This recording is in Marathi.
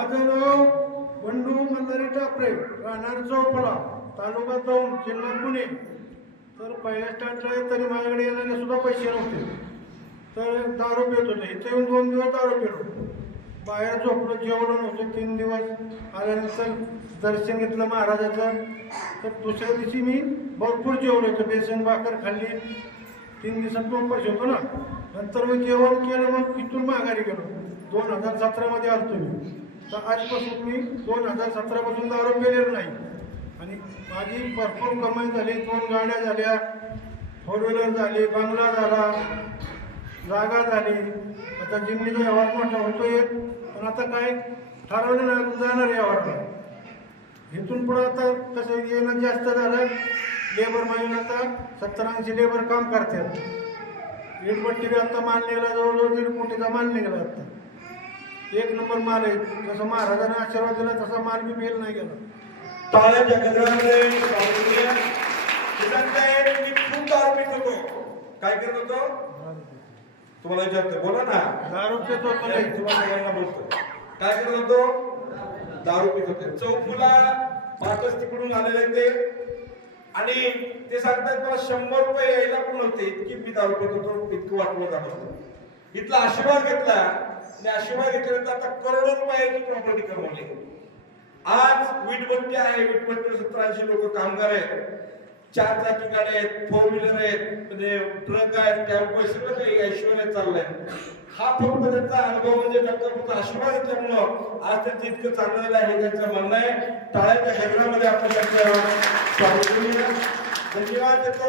माझं नाव बंडू मल्हारी टापरे, राहणार चौफळा, तालुका दौंड, जिल्हा पुणे. तर पहिल्या स्टार्टला तरी माझ्याकडे येण्याने सुद्धा पैसे नव्हते. तर दारू पित होते. इथे येऊन 2 दिवस दारू पिलो. बाहेर झोपलो, जेवलं नव्हतं. 3 दिवस आल्यानंतर दर्शन घेतलं महाराजाचं. तर दुसऱ्या दिवशी मी भरपूर जेवलो होतं. बेसन भाकर खाल्ली. 3 दिवसात उपास होतो ना. नंतर मी जेवण केलं. मग इथून माघारी गेलो. 2017मध्ये आलो मी. तर आजपासून मी 2017पासून दारू पिलेलो नाही. आणि माझी भरपूर कमाई झाली. 2 गाड्या झाल्या, 4 व्हीलर झाली, बंगला झाला, जागा झाली. आता जिमनीचा व्यवहार मोठा होतोय. पण आता काय ठरवलं नाही, जाणार व्यवहारला. इथून पुढं आता कसं येणं जास्त झालं. लेबर मागून आता 70-80 लेबर काम करतात. वीटभट्टी बी आता माल निघाला, जवळजवळ 1.5 कोटीचा माल निघाला. आता 1 नंबर माल आहे. जसं महाराजांनी आशीर्वाद दिला तसा माल बी फेल नाही गेला. टाळ्याच्या गजरामध्ये मी खूप दारू पित होतो. काय करत होतो तुम्हाला विचारतो, बोला ना. दारू पित होतो नाही, तुम्हाला बोलतो. काय करत होतो? दारू पित होते. चौफुला मार्कस तिकडून आलेले ते आणि ते सांगतात मला 100 रुपये यायला पण होते. इतकी मी दारू पित होतो, इतकं वाटलं जात होतं. इथला आशीर्वाद घेतला आणि आशीर्वाद घेतल्यानंतर आता करोडो रुपयाची प्रॉपर्टी कमवली. आज वीटभट्टी आहे. वीटभट्टीवर 70-80 लोक कामगार आहेत. 4 चाकी गाड्या आहेत, 4 व्हीलर आहेत, म्हणजे ट्रक आहेत, टेम्पो, सगळं काही ऐश्वर्य चाललंय. हा फक्त त्यांचा अनुभव म्हणजे डॉक्टर आशीर्वाद घेतल्यामुळं आज त्यांचं इतकं चाललेलं आहे. त्यांचं म्हणणं आहे. टाळ्याच्या गजरामध्ये आपण त्यांचं स्वागत करूया. धन्यवाद देतो.